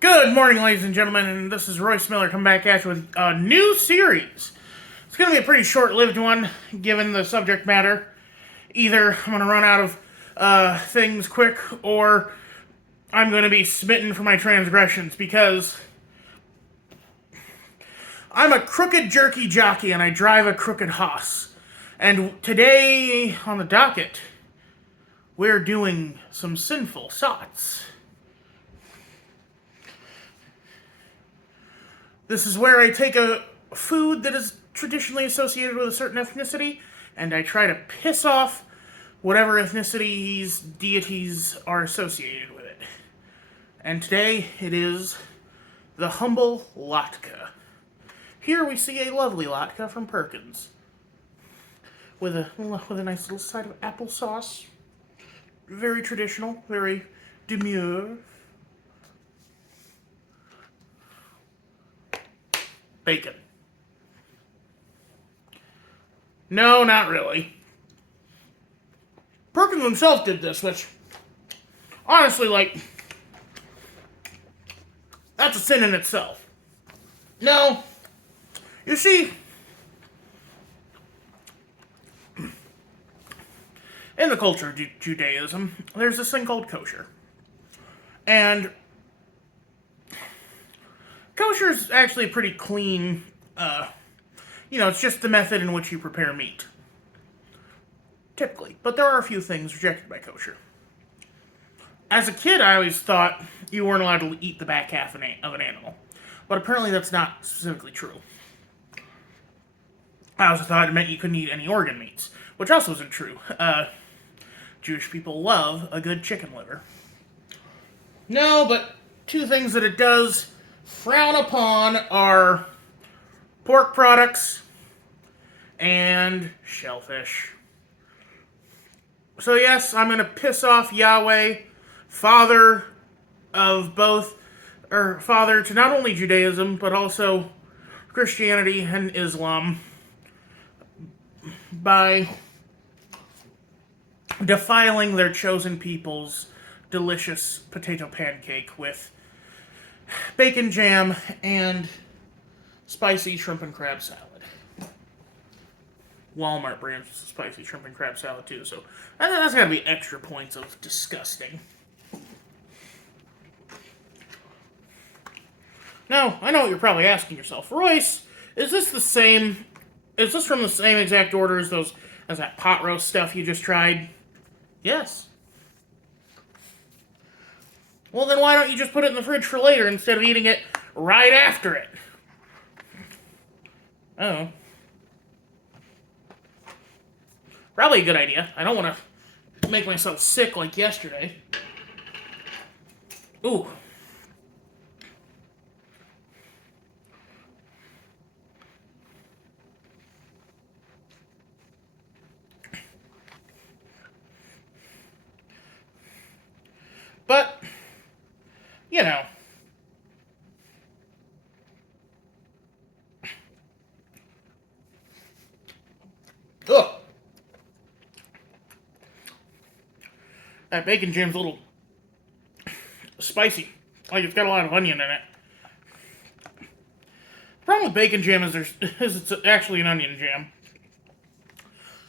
Good morning, ladies and gentlemen, and this is Royce Miller coming back at you with a new series. It's going to be a pretty short-lived one, given the subject matter. Either I'm going to run out of things quick, or I'm going to be smitten for my transgressions, because I'm a crooked jerky jockey, and I drive a crooked hoss. And today, on the docket, we're doing some Sinful Sots. This is where I take a food that is traditionally associated with a certain ethnicity, and I try to piss off whatever ethnicities, deities are associated with it. And today it is the humble latke. Here we see a lovely latke from Perkins, with a nice little side of applesauce. Very traditional, very demure. Bacon. No, not really. Perkins himself did this, which, honestly, that's a sin in itself. No. You see, in the culture of Judaism, there's this thing called kosher. And kosher is actually a pretty clean, it's just the method in which you prepare meat. Typically. But there are a few things rejected by kosher. As a kid, I always thought you weren't allowed to eat the back half of an animal. But apparently that's not specifically true. I also thought it meant you couldn't eat any organ meats, which also isn't true. Jewish people love a good chicken liver. No, but two things that it does frown upon are pork products and shellfish. So yes, I'm going to piss off Yahweh, father to not only Judaism, but also Christianity and Islam, by defiling their chosen people's delicious potato pancake with bacon jam and spicy shrimp and crab salad. Walmart brands spicy shrimp and crab salad too, so that's gotta be extra points of disgusting. Now, I know what you're probably asking yourself. Royce, is this from the same exact order as that pot roast stuff you just tried? Yes. Well, then why don't you just put it in the fridge for later instead of eating it right after it? Oh. Probably a good idea. I don't want to make myself sick like yesterday. Ooh. But, you know. Ugh. That bacon jam's a little spicy. Like it's got a lot of onion in it. The problem with bacon jam is it's actually an onion jam.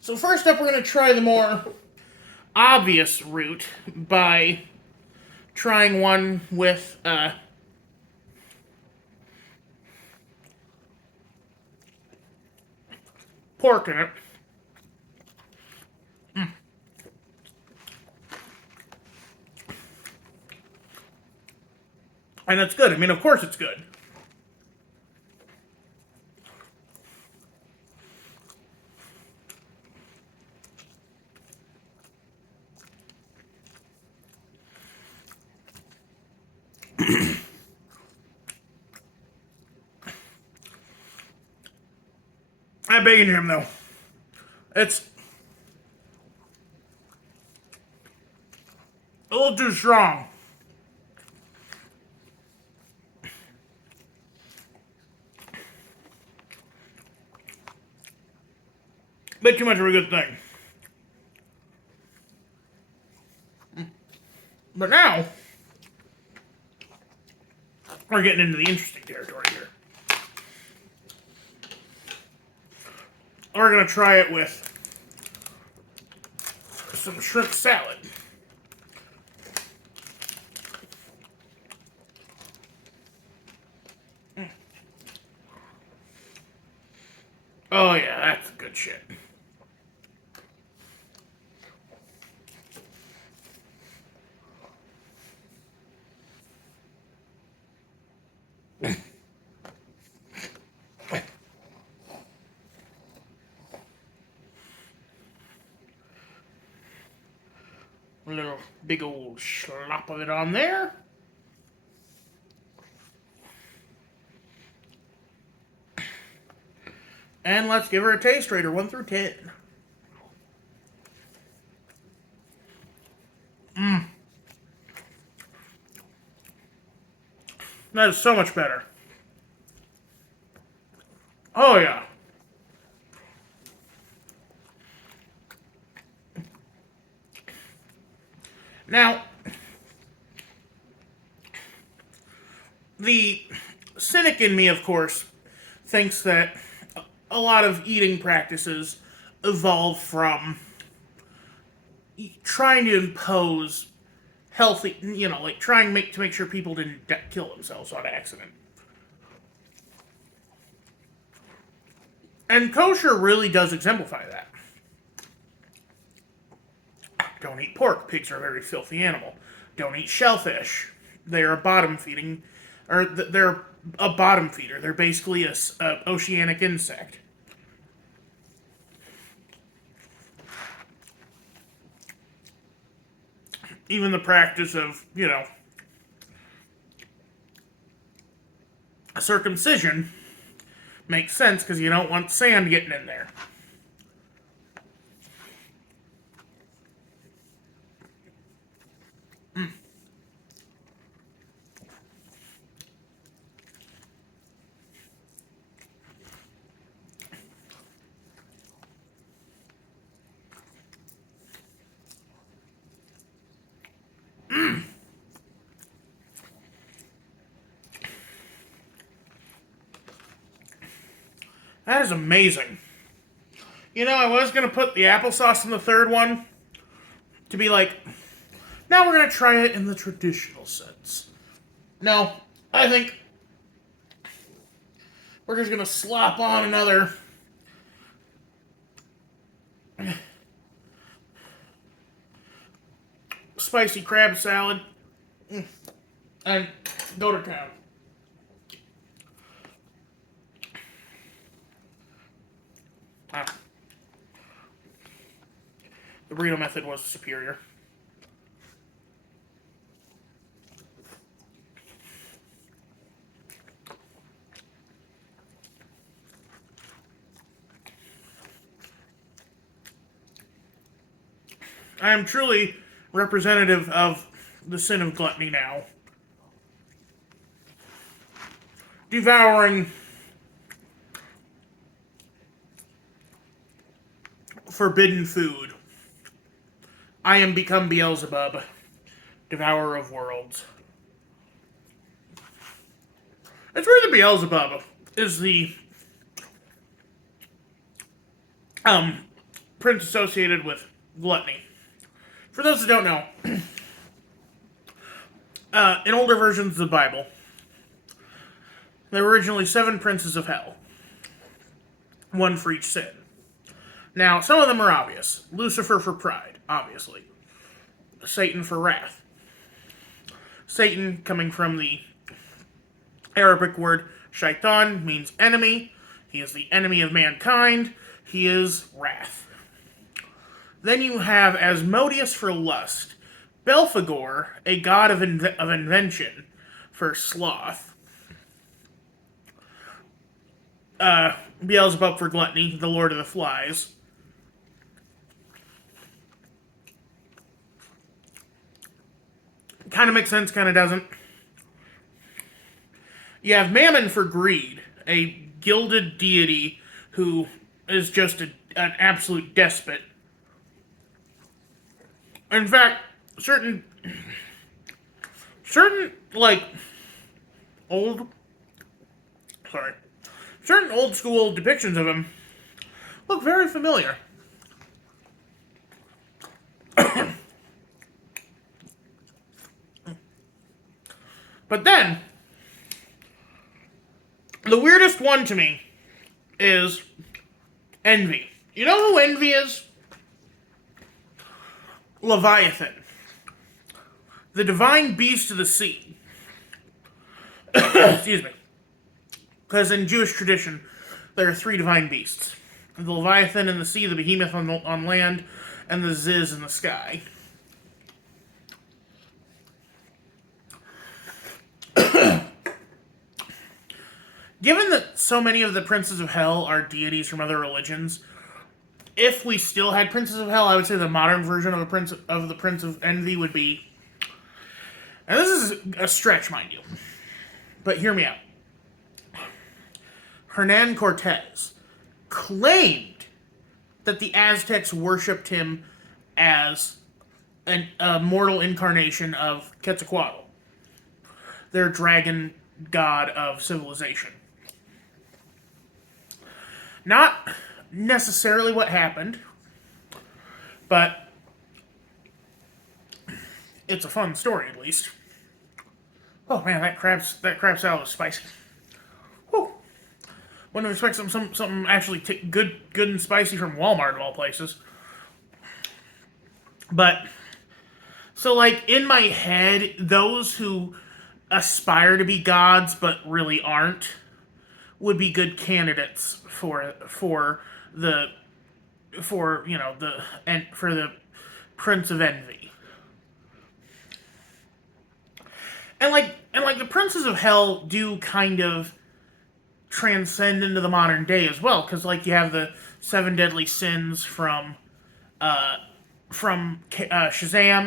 So first up, we're going to try the more obvious route by trying one with pork in it. And it's good. I mean, of course it's good. That bacon jam, though, it's a little too strong. Bit too much of a good thing. But now, We're getting into the interesting territory here. We're going to try it with some shrimp salad. Oh yeah, that's good shit. A little big old slop of it on there. And let's give her a taste rater, 1 through 10. That is so much better. Oh yeah. Now, the cynic in me, of course, thinks that a lot of eating practices evolve from trying to impose healthy, like trying to make sure people didn't kill themselves on accident. And kosher really does exemplify that. Don't eat pork. Pigs are a very filthy animal. Don't eat shellfish. They're a bottom feeding, or they're a bottom feeder. They're basically a oceanic insect. Even the practice of, circumcision makes sense because you don't want sand getting in there. That is amazing. I was going to put the applesauce in the third one to be like, now we're going to try it in the traditional sense. No, I think we're just going to slop on another spicy crab salad and go to town. The burrito method was superior. I am truly representative of the sin of gluttony now. Devouring forbidden food. I am become Beelzebub, devourer of worlds. It's where the Beelzebub is the prince associated with gluttony. For those that don't know, in older versions of the Bible, there were originally 7 princes of hell. 1 for each sin. Now, some of them are obvious. Lucifer for pride, obviously. Satan for wrath. Satan, coming from the Arabic word shaitan, means enemy. He is the enemy of mankind. He is wrath. Then you have Asmodeus for lust. Belphegor, a god of invention, for sloth. Beelzebub for gluttony, the lord of the flies. Kind of makes sense, kind of doesn't. You have Mammon for greed, a gilded deity who is just an absolute despot. In fact, certain like old, certain old school depictions of him look very familiar. But then, the weirdest one to me is Envy. You know who Envy is? Leviathan. The divine beast of the sea. Excuse me. Because in Jewish tradition, there are three divine beasts. The Leviathan in the sea, the Behemoth on land, and the Ziz in the sky. Given that so many of the princes of hell are deities from other religions, if we still had princes of hell, I would say the modern version of the Prince of Envy would be. And this is a stretch, mind you, but hear me out. Hernan Cortez claimed that the Aztecs worshipped him as a mortal incarnation of Quetzalcoatl, their dragon god of civilization. Not necessarily what happened, but it's a fun story at least. Oh man, that crab salad was spicy. Whew. Wouldn't expect something actually good and spicy from Walmart of all places. But so like in my head, those who aspire to be gods but really aren't would be good candidates for the Prince of Envy. And like the princes of hell do kind of transcend into the modern day as well, because like you have the seven deadly sins from Shazam,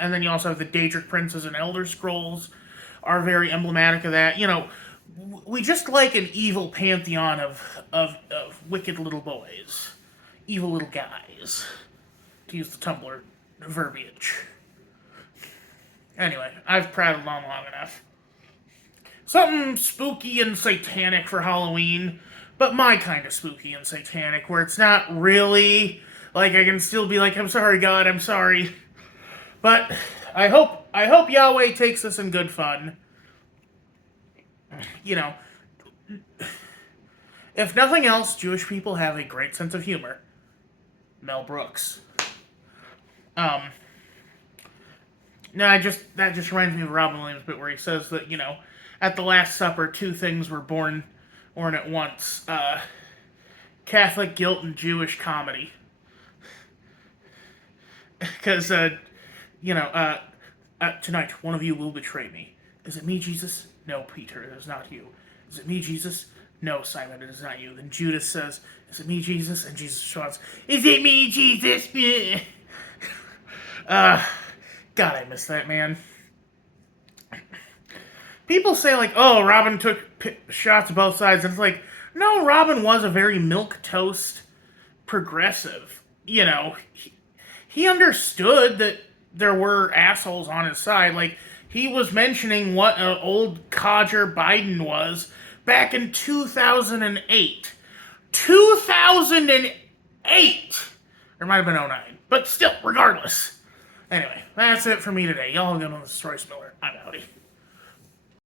and then you also have the Daedric princes and Elder Scrolls are very emblematic of that. You know, we just like an evil pantheon of wicked little boys, evil little guys, to use the Tumblr verbiage. Anyway, I've prattled on long enough. Something spooky and satanic for Halloween, but my kind of spooky and satanic, where it's not really like I can still be like, I'm sorry, God, I'm sorry. But I hope Yahweh takes this in good fun. You know, if nothing else, Jewish people have a great sense of humor. Mel Brooks. No, that just reminds me of Robin Williams' bit where he says that, you know, at the Last Supper, two things were born at once. Catholic guilt and Jewish comedy. Because, tonight, one of you will betray me. Is it me, Jesus? No, Peter, it is not you. Is it me, Jesus? No, Simon, it is not you. Then Judas says, is it me, Jesus? And Jesus shouts, is it me, Jesus? God, I miss that, man. People say, like, oh, Robin took shots of both sides. And it's like, no, Robin was a very milquetoast progressive. You know, he understood that there were assholes on his side. Like, he was mentioning what an old codger Biden was back in 2008. 2008! Or it might have been 09. But still, regardless. Anyway, that's it for me today. Y'all have a good one. This is Royce Miller. I'm outie.